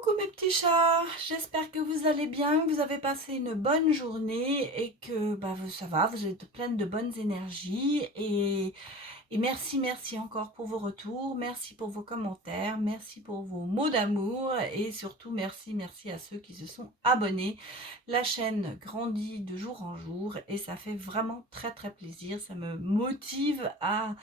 Coucou mes petits chats, j'espère que vous allez bien, que vous avez passé une bonne journée et que ça va, vous êtes pleine de bonnes énergies et merci encore pour vos retours, merci pour vos commentaires, merci pour vos mots d'amour et surtout merci à ceux qui se sont abonnés. La chaîne grandit de jour en jour et ça fait vraiment très plaisir, ça me motive à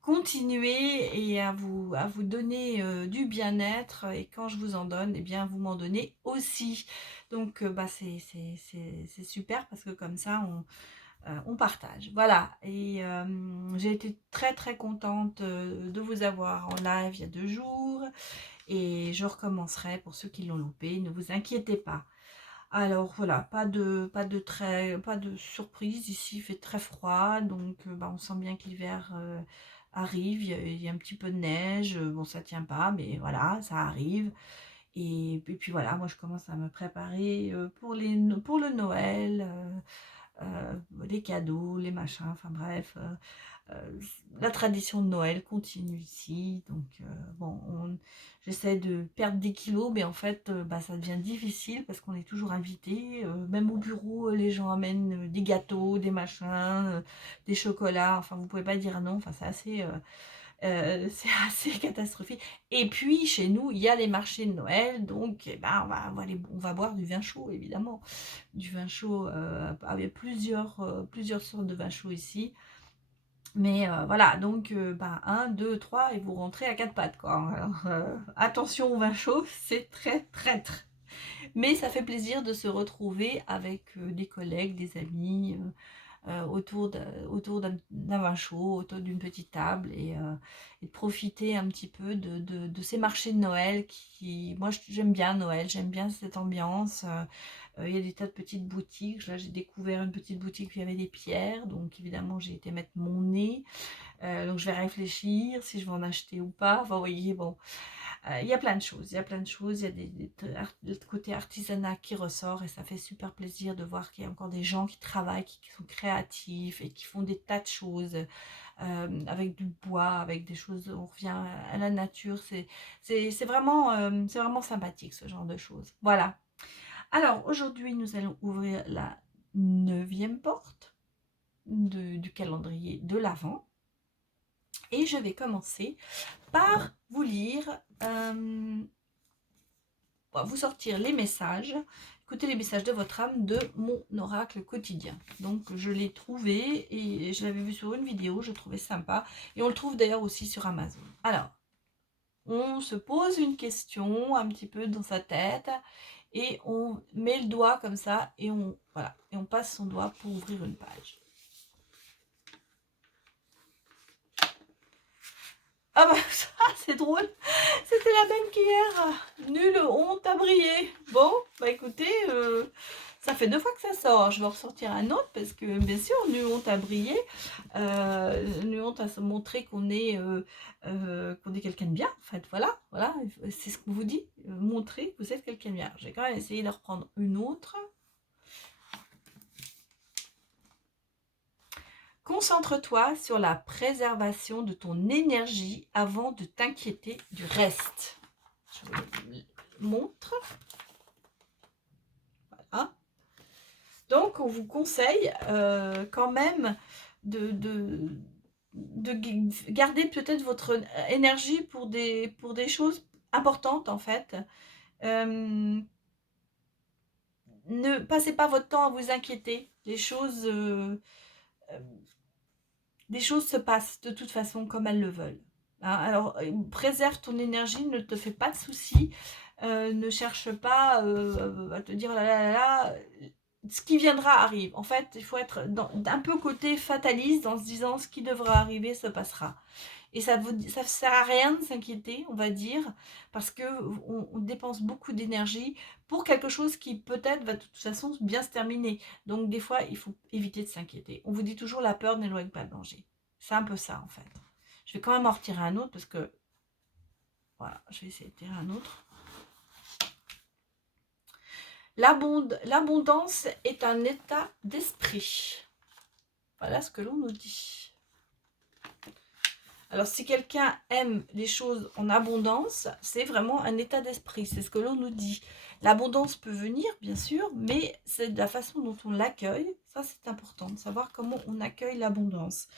continuer et à vous donner du bien-être et quand je vous en donne, eh bien vous m'en donnez aussi. Donc c'est super parce que comme ça on partage. Voilà et j'ai été très contente de vous avoir en live il y a 2 jours et je recommencerai pour ceux qui l'ont loupé, ne vous inquiétez pas. Alors voilà, pas de surprise, ici il fait très froid, donc on sent bien que l'hiver arrive, il y a un petit peu de neige, bon ça tient pas, mais voilà, ça arrive. Et puis voilà, moi je commence à me préparer pour le Noël, les cadeaux, les machins, enfin bref, la tradition de Noël continue ici, donc bon, j'essaie de perdre des kilos, mais en fait, ça devient difficile parce qu'on est toujours invité, même au bureau, les gens amènent des gâteaux, des machins, des chocolats, enfin vous pouvez pas dire non, enfin c'est assez catastrophique. Et puis chez nous, il y a les marchés de Noël, donc on va boire du vin chaud évidemment, du vin chaud avec plusieurs sortes de vin chaud ici. Mais voilà, donc 1, 2, 3 et vous rentrez à 4 pattes quoi. Alors attention au vin chaud, c'est très traître. Mais ça fait plaisir de se retrouver avec des collègues, des amis, autour d'un vin chaud, autour d'une petite table et de profiter un petit peu de ces marchés de Noël qui, moi j'aime bien Noël, j'aime bien cette ambiance. Il y a des tas de petites boutiques. Là j'ai découvert une petite boutique où il y avait des pierres, donc évidemment j'ai été mettre mon nez. Donc je vais réfléchir si je vais en acheter ou pas. Enfin vous voyez, bon, il y a plein de choses, il y a plein de choses, il y a le côté artisanat qui ressort et ça fait super plaisir de voir qu'il y a encore des gens qui travaillent, qui sont créatifs et qui font des tas de choses avec du bois, avec des choses, on revient à la nature, c'est vraiment sympathique ce genre de choses. Voilà. Alors aujourd'hui nous allons ouvrir la 9e porte du calendrier de l'Avent et je vais commencer par vous lire vous sortir les messages, écouter les messages de votre âme de mon oracle quotidien. Donc je l'ai trouvé et je l'avais vu sur une vidéo, je trouvais sympa et on le trouve d'ailleurs aussi sur Amazon. Alors, on se pose une question un petit peu dans sa tête et on met le doigt comme ça et voilà, et on passe son doigt pour ouvrir une page. Ah bah ça c'est drôle, c'était la même qu'hier. Nulle honte à briller. Bon, bah écoutez, ça fait 2 fois que ça sort. Je vais en ressortir un autre parce que bien sûr, nulle honte à briller. Nulle honte à se montrer qu'on est quelqu'un de bien. En fait, voilà, c'est ce qu'on vous dit. Montrer que vous êtes quelqu'un de bien. J'ai quand même essayé de reprendre une autre. Concentre-toi sur la préservation de ton énergie avant de t'inquiéter du reste. Je vous le montre. Voilà. Donc, on vous conseille quand même de garder peut-être votre énergie pour des choses importantes, en fait. Ne passez pas votre temps à vous inquiéter. Les choses se passent de toute façon comme elles le veulent. Hein, alors, préserve ton énergie, ne te fais pas de soucis, ne cherche pas à te dire là là là là, ce qui viendra arrive. En fait, il faut être un peu côté fataliste en se disant ce qui devra arriver se passera. Et ça ne sert à rien de s'inquiéter, on va dire, parce qu'on dépense beaucoup d'énergie pour quelque chose qui peut-être va de toute façon bien se terminer. Donc des fois, il faut éviter de s'inquiéter. On vous dit toujours la peur n'éloigne pas le danger. C'est un peu ça en fait. Je vais quand même en retirer un autre parce que... Voilà, je vais essayer de tirer un autre. L'abondance est un état d'esprit. Voilà ce que l'on nous dit. Alors, si quelqu'un aime les choses en abondance, c'est vraiment un état d'esprit, c'est ce que l'on nous dit. L'abondance peut venir, bien sûr, mais c'est de la façon dont on l'accueille. Ça, c'est important, de savoir comment on accueille l'abondance.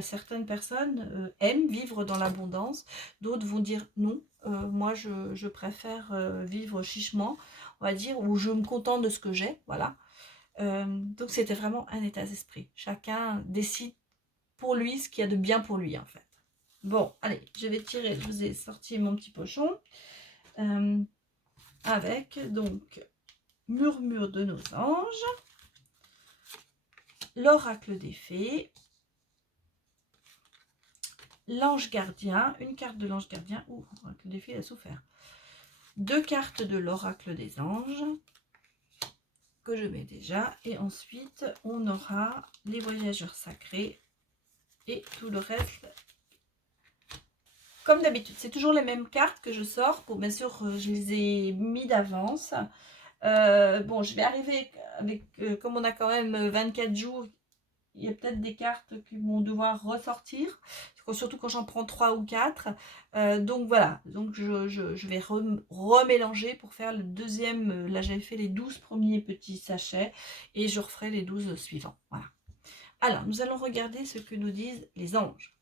Certaines personnes aiment vivre dans l'abondance, d'autres vont dire non, moi je préfère vivre chichement, on va dire, ou je me contente de ce que j'ai, voilà. Donc c'était vraiment un état d'esprit. Chacun décide pour lui ce qu'il y a de bien pour lui, en fait. Bon, allez, je vais tirer, je vous ai sorti mon petit pochon avec donc Murmure de nos anges, l'oracle des fées, l'ange gardien, une carte de l'ange gardien, l'oracle des fées a souffert, 2 cartes de l'oracle des anges, que je mets déjà, et ensuite on aura les voyageurs sacrés et tout le reste. Comme d'habitude, c'est toujours les mêmes cartes que je sors. Pour, bien sûr, je les ai mis d'avance. Bon, je vais arriver avec, comme on a quand même 24 jours, il y a peut-être des cartes qui vont devoir ressortir, surtout quand j'en prends 3 ou 4. Donc voilà, donc je vais remélanger pour faire le deuxième. Là, j'avais fait les 12 premiers petits sachets et je referai les 12 suivants. Voilà. Alors, nous allons regarder ce que nous disent les anges.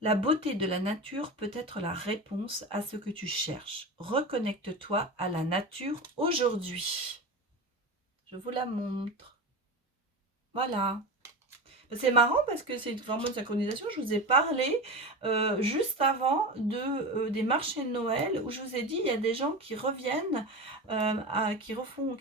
La beauté de la nature peut être la réponse à ce que tu cherches. Reconnecte-toi à la nature aujourd'hui. Je vous la montre. Voilà. C'est marrant parce que c'est une forme de synchronisation. Je vous ai parlé juste avant des marchés de Noël où je vous ai dit il y a des gens qui reviennent, qui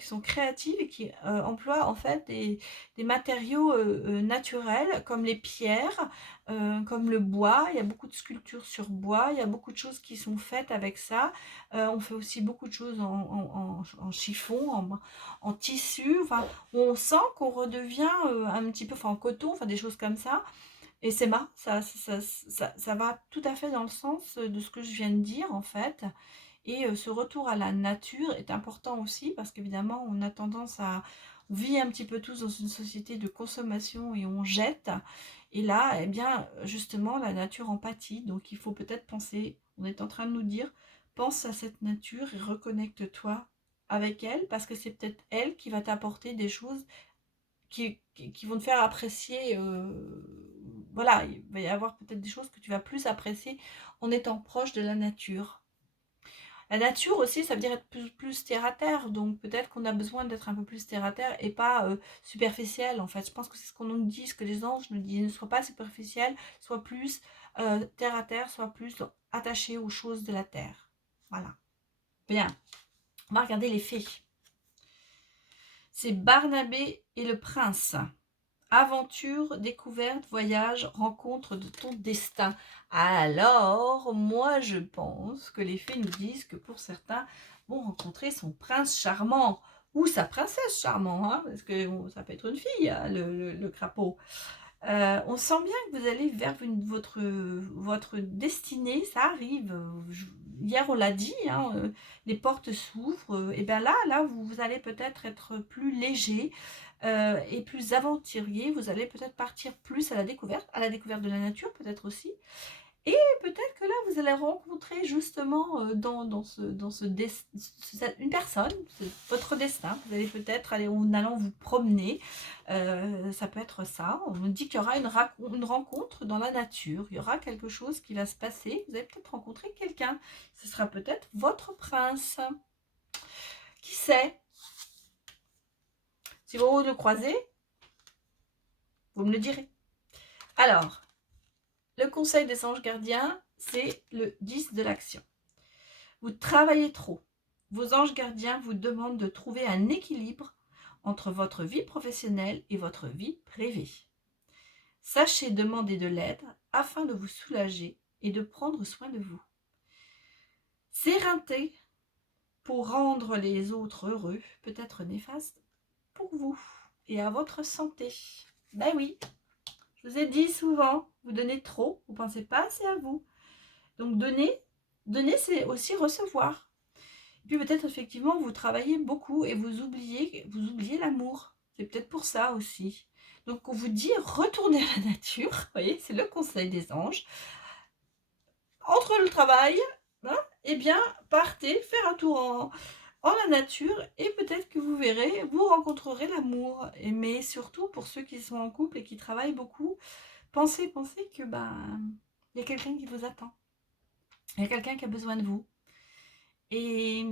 sont créatifs et qui emploient en fait des matériaux naturels comme les pierres, comme le bois. Il y a beaucoup de sculptures sur bois, il y a beaucoup de choses qui sont faites avec ça. On fait aussi beaucoup de choses en chiffon, en tissu. Enfin, on sent qu'on redevient un petit peu, enfin en coton, enfin des choses comme ça. Et c'est marrant, ça va tout à fait dans le sens de ce que je viens de dire en fait. Et ce retour à la nature est important aussi parce qu'évidemment on a tendance à... On vit un petit peu tous dans une société de consommation et on jette. Et là, eh bien, justement, la nature en pâtit. Donc il faut peut-être penser, on est en train de nous dire, pense à cette nature et reconnecte-toi avec elle parce que c'est peut-être elle qui va t'apporter des choses qui vont te faire apprécier. Voilà, il va y avoir peut-être des choses que tu vas plus apprécier en étant proche de la nature. La nature aussi, ça veut dire être plus terre à terre, donc peut-être qu'on a besoin d'être un peu plus terre à terre et pas superficiel en fait. Je pense que c'est ce qu'on nous dit, ce que les anges nous disent, ne sois pas superficiel, sois plus terre à terre, sois plus attaché aux choses de la terre. Voilà. Bien, on va regarder les fées. C'est Barnabé et le prince. Aventure, découverte, voyage, rencontre de ton destin. Alors, moi je pense que les fées nous disent que pour certains vont rencontrer son prince charmant ou sa princesse charmante, hein, parce que bon, ça peut être une fille, hein, le crapaud. On sent bien que vous allez vers votre destinée, ça arrive. Hier on l'a dit, hein, les portes s'ouvrent, et bien là vous allez peut-être être plus léger et plus aventurier. Vous allez peut-être partir plus à la découverte de la nature peut-être aussi. Et peut-être que là, vous allez rencontrer justement une personne, votre destin. Vous allez peut-être aller en allant vous promener. Ça peut être ça. On nous dit qu'il y aura une rencontre dans la nature. Il y aura quelque chose qui va se passer. Vous allez peut-être rencontrer quelqu'un. Ce sera peut-être votre prince. Qui sait? Si vous le croisez, vous me le direz. Alors, le conseil des anges gardiens, c'est le 10 de l'action. Vous travaillez trop. Vos anges gardiens vous demandent de trouver un équilibre entre votre vie professionnelle et votre vie privée. Sachez demander de l'aide afin de vous soulager et de prendre soin de vous. S'éreinter pour rendre les autres heureux peut être néfaste pour vous et à votre santé. Ben oui, je vous ai dit souvent, vous donnez trop, vous ne pensez pas assez à vous. Donc donner, c'est aussi recevoir. Et puis peut-être effectivement vous travaillez beaucoup et vous oubliez l'amour. C'est peut-être pour ça aussi. Donc on vous dit retournez à la nature, vous voyez, c'est le conseil des anges. entre le travail, hein, eh bien, partez faire un tour en la nature et peut-être que vous verrez, vous rencontrerez l'amour. Mais surtout, pour ceux qui sont en couple et qui travaillent beaucoup, pensez que il y a quelqu'un qui vous attend. Il y a quelqu'un qui a besoin de vous. Et,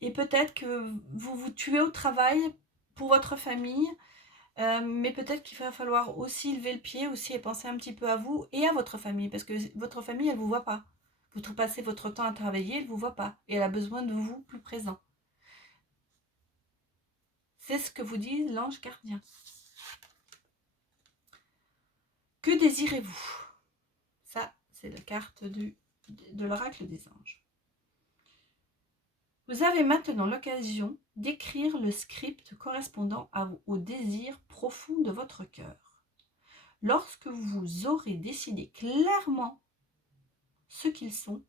et peut-être que vous vous tuez au travail pour votre famille, mais peut-être qu'il va falloir aussi lever le pied aussi et penser un petit peu à vous et à votre famille, parce que votre famille, elle ne vous voit pas. Vous passez votre temps à travailler, elle ne vous voit pas. Et elle a besoin de vous plus présent. C'est ce que vous dit l'ange gardien. Que désirez-vous? Ça, c'est la carte de l'oracle des anges. Vous avez maintenant l'occasion d'écrire le script correspondant au désir profond de votre cœur. Lorsque vous aurez décidé clairement ce qu'ils sont,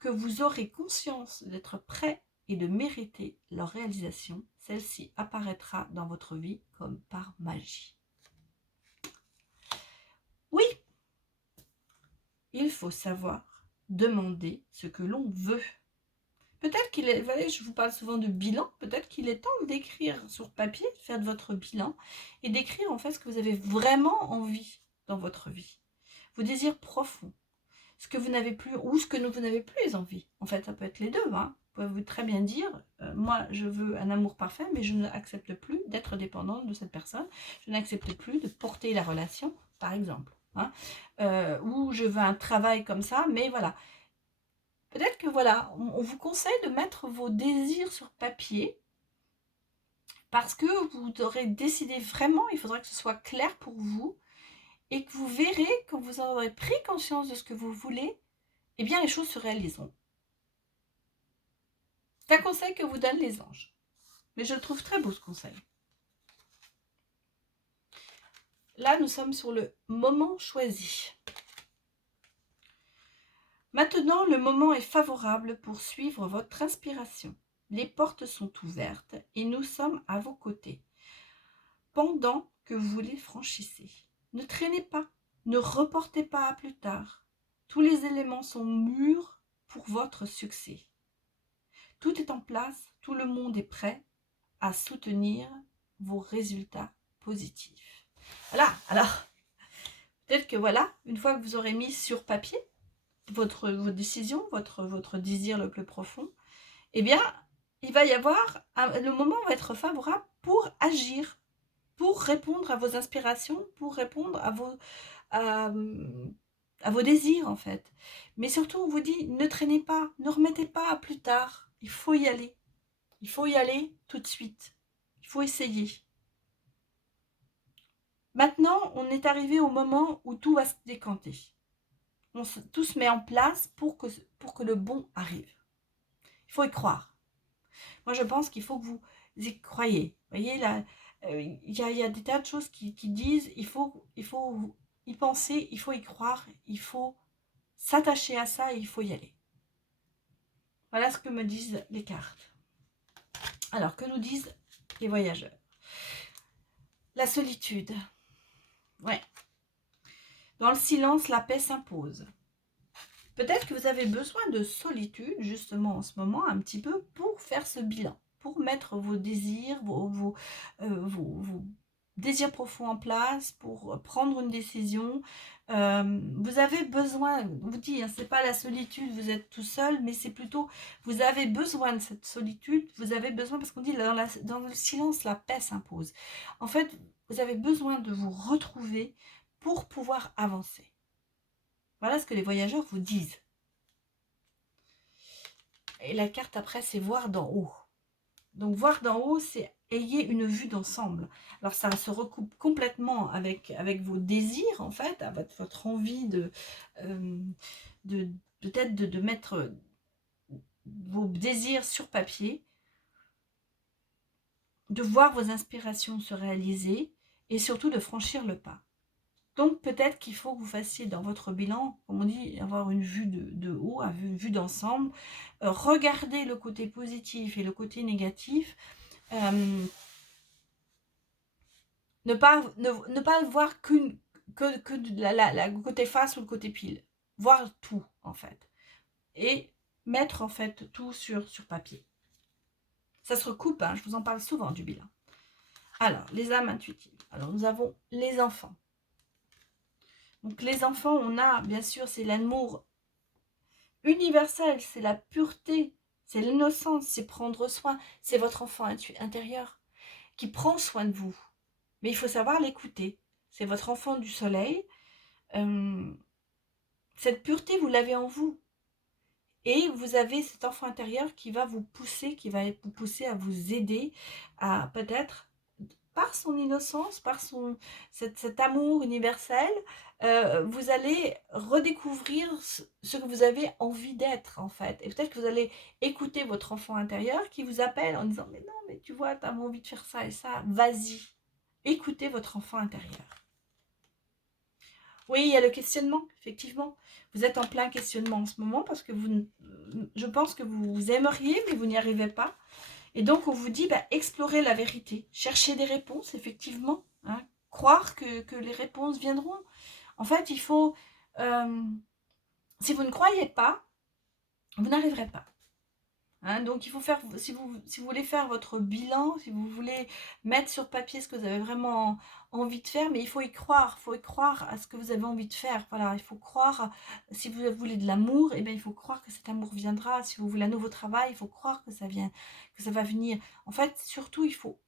que vous aurez conscience d'être prêt et de mériter leur réalisation, celle-ci apparaîtra dans votre vie comme par magie. Oui, il faut savoir demander ce que l'on veut. Peut-être qu'il est, vous voyez, je vous parle souvent de bilan, peut-être qu'il est temps d'écrire sur papier, de faire de votre bilan et d'écrire en fait ce que vous avez vraiment envie dans votre vie. Vos désirs profonds, ce que vous n'avez plus ou ce que vous n'avez plus les envies. En fait, ça peut être les deux. Hein. Vous pouvez très bien dire, moi je veux un amour parfait, mais je n'accepte plus d'être dépendante de cette personne. Je n'accepte plus de porter la relation, par exemple. Hein. Ou je veux un travail comme ça, mais voilà. Peut-être que voilà, on vous conseille de mettre vos désirs sur papier parce que vous aurez décidé vraiment, il faudra que ce soit clair pour vous et que vous verrez, quand vous aurez pris conscience de ce que vous voulez, eh bien les choses se réaliseront. C'est un conseil que vous donnent les anges. Mais je le trouve très beau ce conseil. Là, nous sommes sur le moment choisi. Maintenant, le moment est favorable pour suivre votre inspiration. Les portes sont ouvertes et nous sommes à vos côtés. Pendant que vous les franchissez, ne traînez pas, ne reportez pas à plus tard. Tous les éléments sont mûrs pour votre succès. Tout est en place, tout le monde est prêt à soutenir vos résultats positifs. Voilà, alors, peut-être que voilà, une fois que vous aurez mis sur papier votre décision, votre désir le plus profond, eh bien, il va y avoir, le moment va être favorable pour agir, pour répondre à vos inspirations, pour répondre à, à vos désirs, en fait. Mais surtout, on vous dit, ne traînez pas, ne remettez pas à plus tard. Il faut y aller. Il faut y aller tout de suite. Il faut essayer. Maintenant, on est arrivé au moment où tout va se décanter. Tout se met en place pour que le bon arrive. Il faut y croire. Moi, je pense qu'il faut que vous y croyez. Vous voyez, là, il y a des tas de choses qui disent il faut y penser, il faut y croire, il faut s'attacher à ça et il faut y aller. Voilà ce que me disent les cartes. Alors, que nous disent les voyageurs? La solitude. Ouais. Dans le silence, la paix s'impose. Peut-être que vous avez besoin de solitude, justement, en ce moment, un petit peu, pour faire ce bilan, pour mettre vos désirs, vos désirs profonds en place, pour prendre une décision. Vous avez besoin, vous dites, hein, c'est pas la solitude, vous êtes tout seul, mais c'est plutôt, vous avez besoin de cette solitude, vous avez besoin, parce qu'on dit, dans le silence, la paix s'impose. En fait, vous avez besoin de vous retrouver pour pouvoir avancer. Voilà ce que les voyageurs vous disent. Et la carte après, c'est voir d'en haut. Donc voir d'en haut, c'est ayez une vue d'ensemble. Alors ça se recoupe complètement avec vos désirs, en fait, avec votre envie peut-être de mettre vos désirs sur papier, de voir vos inspirations se réaliser et surtout de franchir le pas. Donc peut-être qu'il faut que vous fassiez dans votre bilan, comme on dit, avoir une vue de haut, une vue d'ensemble, regardez le côté positif et le côté négatif, ne pas voir que le côté face ou le côté pile. voir tout en fait. Et mettre en fait tout sur papier. Ça se recoupe, hein, je vous en parle souvent du bilan. Alors, les âmes intuitives. Alors, nous avons les enfants. Donc, les enfants, on a, bien sûr, c'est l'amour universel, c'est la pureté, c'est l'innocence, c'est prendre soin, c'est votre enfant intérieur qui prend soin de vous. Mais il faut savoir l'écouter. C'est votre enfant du soleil. Cette pureté, vous l'avez en vous. Et vous avez cet enfant intérieur qui va vous pousser, à vous aider à peut-être, par son innocence, par cet amour universel, vous allez redécouvrir ce que vous avez envie d'être en fait. Et peut-être que vous allez écouter votre enfant intérieur qui vous appelle en disant « Mais non, mais tu vois, tu as envie de faire ça et ça, vas-y ». Écoutez votre enfant intérieur. Oui, il y a le questionnement, effectivement. Vous êtes en plein questionnement en ce moment parce que je pense que vous aimeriez, mais vous n'y arrivez pas. Et donc, on vous dit, explorez la vérité. Cherchez des réponses, effectivement. Hein, croire que les réponses viendront. En fait, il faut... si vous ne croyez pas, vous n'arriverez pas. Hein, donc, il faut faire, si vous voulez faire votre bilan, si vous voulez mettre sur papier ce que vous avez vraiment envie de faire, mais il faut y croire à ce que vous avez envie de faire. Voilà, il faut croire, si vous voulez de l'amour, eh bien, il faut croire que cet amour viendra. Si vous voulez un nouveau travail, il faut croire que ça va venir. En fait, surtout, il faut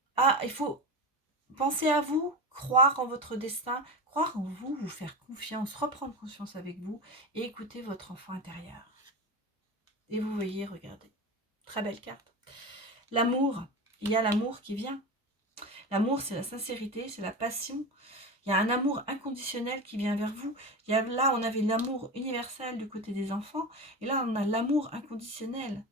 penser à vous, croire en votre destin, croire en vous, vous faire confiance, reprendre confiance avec vous et écouter votre enfant intérieur. Et vous voyez, regardez. Très belle carte. L'amour, il y a l'amour qui vient. L'amour, c'est la sincérité, c'est la passion. Il y a un amour inconditionnel qui vient vers vous. Là, on avait l'amour universel du côté des enfants. Et là, on a l'amour inconditionnel.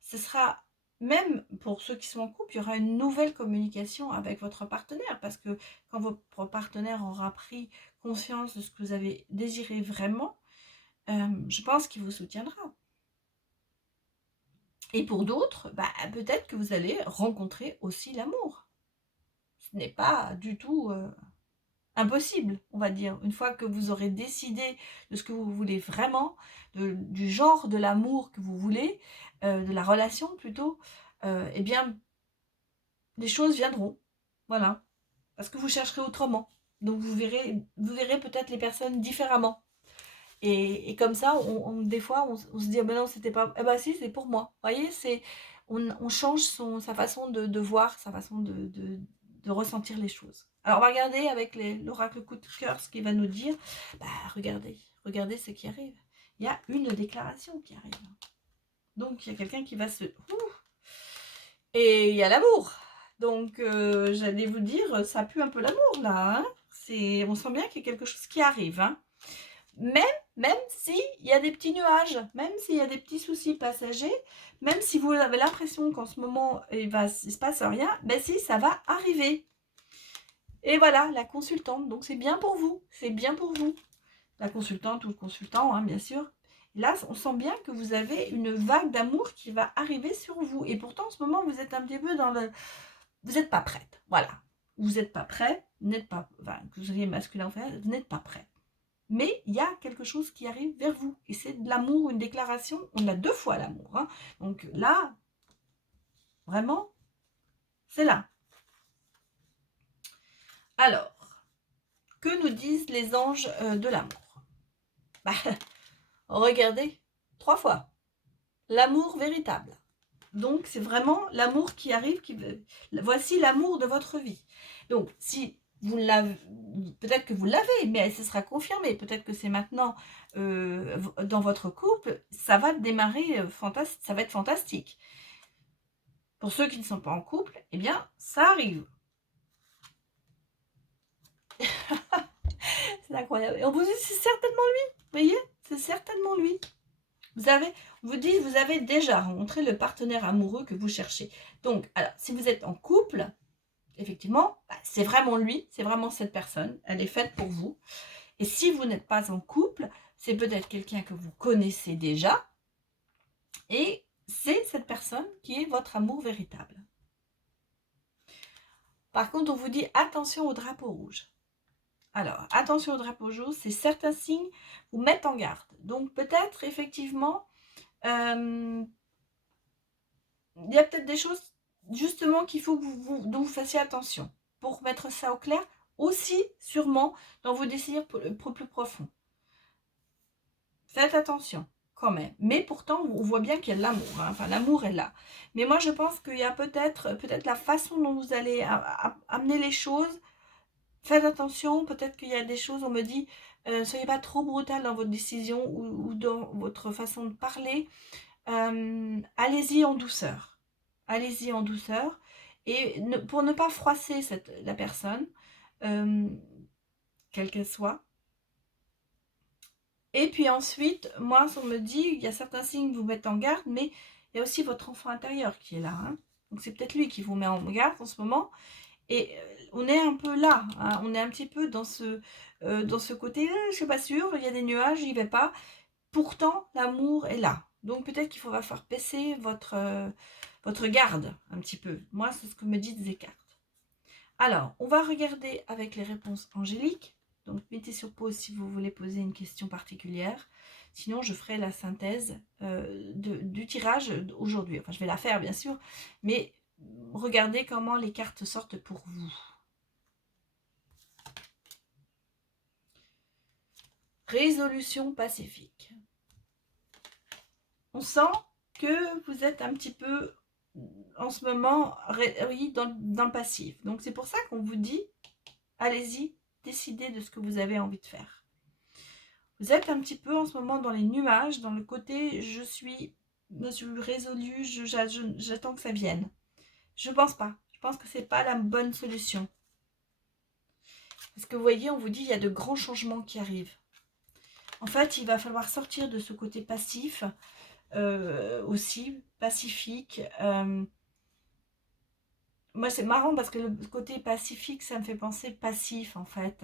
Ce sera, même pour ceux qui sont en couple, il y aura une nouvelle communication avec votre partenaire. Parce que quand votre partenaire aura pris conscience de ce que vous avez désiré vraiment, je pense qu'il vous soutiendra. Et pour d'autres, peut-être que vous allez rencontrer aussi l'amour. Ce n'est pas du tout impossible, on va dire. Une fois que vous aurez décidé de ce que vous voulez vraiment, du genre de l'amour que vous voulez, de la relation plutôt, eh bien, les choses viendront. Voilà. Parce que vous chercherez autrement. Donc vous verrez peut-être les personnes différemment. Et comme ça, des fois, on se dit, ah ben non, c'était pas... Eh ben si, c'est pour moi. Vous voyez, on change sa façon de voir, sa façon de ressentir les choses. Alors, on va regarder avec l'oracle coup de cœur ce qu'il va nous dire. Regardez ce qui arrive. Il y a une déclaration qui arrive. Donc, il y a quelqu'un qui va se... Et il y a l'amour. Donc, j'allais vous dire, ça pue un peu l'amour, là. Hein, on sent bien qu'il y a quelque chose qui arrive, hein. Même s'il y a des petits nuages, même s'il y a des petits soucis passagers, même si vous avez l'impression qu'en ce moment, il se passe rien, si, ça va arriver. Et voilà, la consultante, donc c'est bien pour vous, La consultante ou le consultant, hein, bien sûr. Et là, on sent bien que vous avez une vague d'amour qui va arriver sur vous. Et pourtant, en ce moment, vous êtes un petit peu vous n'êtes pas prête, voilà. Vous n'êtes pas prêt, vous n'êtes pas... Enfin, que vous soyez masculin ou féminin, vous n'êtes pas prêt. Mais il y a quelque chose qui arrive vers vous. Et c'est de l'amour, une déclaration. On a 2 fois l'amour. Hein. Donc là, vraiment, c'est là. Alors, que nous disent les anges de l'amour? Regardez, 3 fois. L'amour véritable. Donc, c'est vraiment l'amour qui arrive. Voici l'amour de votre vie. Donc, si vous l'avez, peut-être que vous l'avez, mais ce sera confirmé. Peut-être que c'est maintenant dans votre couple, ça va démarrer, ça va être fantastique. Pour ceux qui ne sont pas en couple, eh bien, ça arrive. C'est incroyable. Et on vous dit, c'est certainement lui. Vous voyez, c'est certainement lui. On vous dit, vous avez déjà rencontré le partenaire amoureux que vous cherchez. Donc, alors, si vous êtes en couple, effectivement, c'est vraiment lui, c'est vraiment cette personne. Elle est faite pour vous. Et si vous n'êtes pas en couple, c'est peut-être quelqu'un que vous connaissez déjà. Et c'est cette personne qui est votre amour véritable. Par contre, on vous dit attention au drapeau rouge. Alors, attention au drapeau jaune, c'est certains signes vous mettent en garde. Donc, peut-être, effectivement, il y a peut-être des choses, justement, qu'il faut que dont vous fassiez attention. Pour mettre ça au clair, aussi, sûrement, dans vos désirs plus profonds. Faites attention, quand même. Mais pourtant, on voit bien qu'il y a de l'amour. Hein. Enfin, l'amour est là. Mais moi, je pense qu'il y a peut-être la façon dont vous allez amener les choses. Faites attention, peut-être qu'il y a des choses, on me dit, soyez pas trop brutal dans votre décision ou dans votre façon de parler. Allez-y en douceur. Allez-y en douceur. Et pour ne pas froisser la personne, quelle qu'elle soit. Et puis ensuite, moi, on me dit, il y a certains signes qui vous mettent en garde, mais il y a aussi votre enfant intérieur qui est là. Hein. Donc c'est peut-être lui qui vous met en garde en ce moment. Et on est un peu là, hein, on est un petit peu dans ce côté, je ne suis pas sûre, il y a des nuages, j'y vais pas. Pourtant, l'amour est là. Donc peut-être qu'il faudra faire baisser votre garde un petit peu. Moi, c'est ce que me disent les cartes. Alors, on va regarder avec les réponses angéliques. Donc, mettez sur pause si vous voulez poser une question particulière. Sinon, je ferai la synthèse du tirage aujourd'hui. Enfin, je vais la faire, bien sûr. Mais regardez comment les cartes sortent pour vous. Résolution pacifique. On sent que vous êtes un petit peu, en ce moment, oui, dans le passif. Donc, c'est pour ça qu'on vous dit, allez-y, décidez de ce que vous avez envie de faire. Vous êtes un petit peu en ce moment dans les nuages, dans le côté je suis résolu, j'attends que ça vienne. Je pense pas. Je pense que c'est pas la bonne solution. Parce que vous voyez, on vous dit il y a de grands changements qui arrivent. En fait, il va falloir sortir de ce côté passif, aussi pacifique. Moi, c'est marrant parce que le côté pacifique, ça me fait penser passif en fait.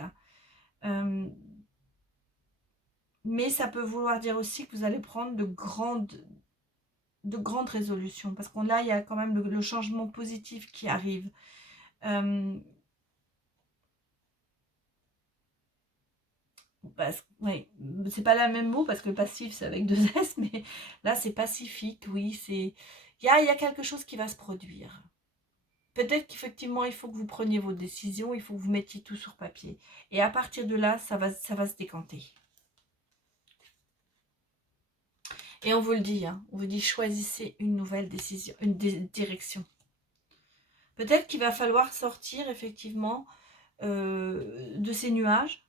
Mais ça peut vouloir dire aussi que vous allez prendre de grandes résolutions. Parce qu'on là, il y a quand même le changement positif qui arrive. Oui, c'est pas le même mot parce que passif, c'est avec 2 S, mais là, c'est pacifique, oui. Il y a quelque chose qui va se produire. Peut-être qu'effectivement, il faut que vous preniez vos décisions, il faut que vous mettiez tout sur papier. Et à partir de là, ça va se décanter. Et on vous le dit, hein, on vous dit choisissez une nouvelle décision, une direction. Peut-être qu'il va falloir sortir effectivement de ces nuages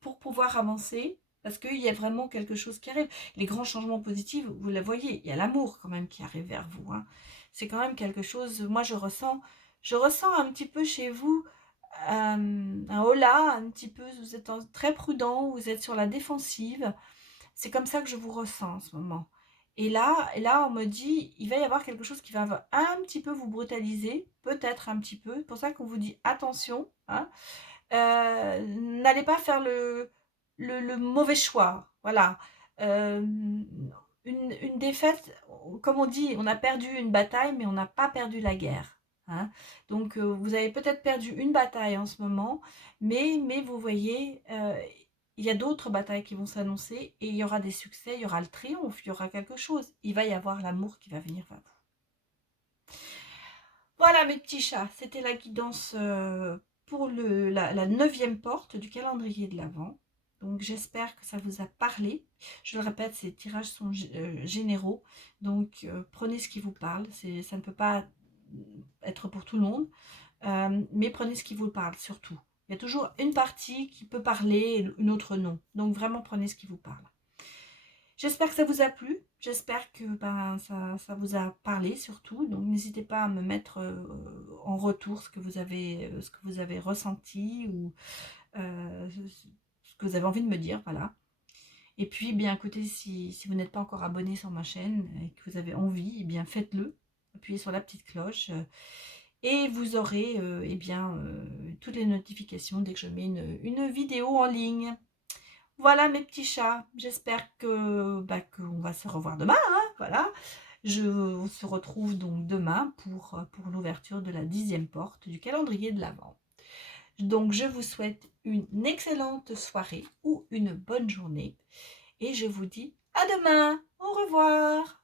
pour pouvoir avancer, parce qu'il y a vraiment quelque chose qui arrive. Les grands changements positifs, vous la voyez, il y a l'amour quand même qui arrive vers vous. Hein. C'est quand même quelque chose, moi je ressens un petit peu chez vous un holà, un petit peu, vous êtes très prudent, vous êtes sur la défensive. C'est comme ça que je vous ressens en ce moment. Et là, on me dit, il va y avoir quelque chose qui va un petit peu vous brutaliser, peut-être un petit peu. C'est pour ça qu'on vous dit attention. Hein. N'allez pas faire le mauvais choix. Voilà. Une défaite, comme on dit, on a perdu une bataille, mais on n'a pas perdu la guerre. Hein. Donc, vous avez peut-être perdu une bataille en ce moment, mais vous voyez, il y a d'autres batailles qui vont s'annoncer et il y aura des succès, il y aura le triomphe, il y aura quelque chose. Il va y avoir l'amour qui va venir vers vous. Voilà mes petits chats, c'était la guidance pour la 9e porte du calendrier de l'Avent. Donc j'espère que ça vous a parlé. Je le répète, ces tirages sont généraux. Donc prenez ce qui vous parle. Ça ne peut pas être pour tout le monde. Mais prenez ce qui vous parle surtout. Il y a toujours une partie qui peut parler et une autre non. Donc vraiment prenez ce qui vous parle. J'espère que ça vous a plu. J'espère que ça vous a parlé surtout. Donc n'hésitez pas à me mettre en retour ce que vous avez ressenti ou ce que vous avez envie de me dire. Voilà. Et puis, bien écoutez, si vous n'êtes pas encore abonné sur ma chaîne et que vous avez envie, eh bien faites-le. Appuyez sur la petite cloche. Et vous aurez toutes les notifications dès que je mets une vidéo en ligne. Voilà mes petits chats. J'espère qu'on va se revoir demain. Hein, voilà. On se retrouve donc demain pour l'ouverture de la 10e porte du calendrier de l'Avent. Donc, je vous souhaite une excellente soirée ou une bonne journée et je vous dis à demain. Au revoir.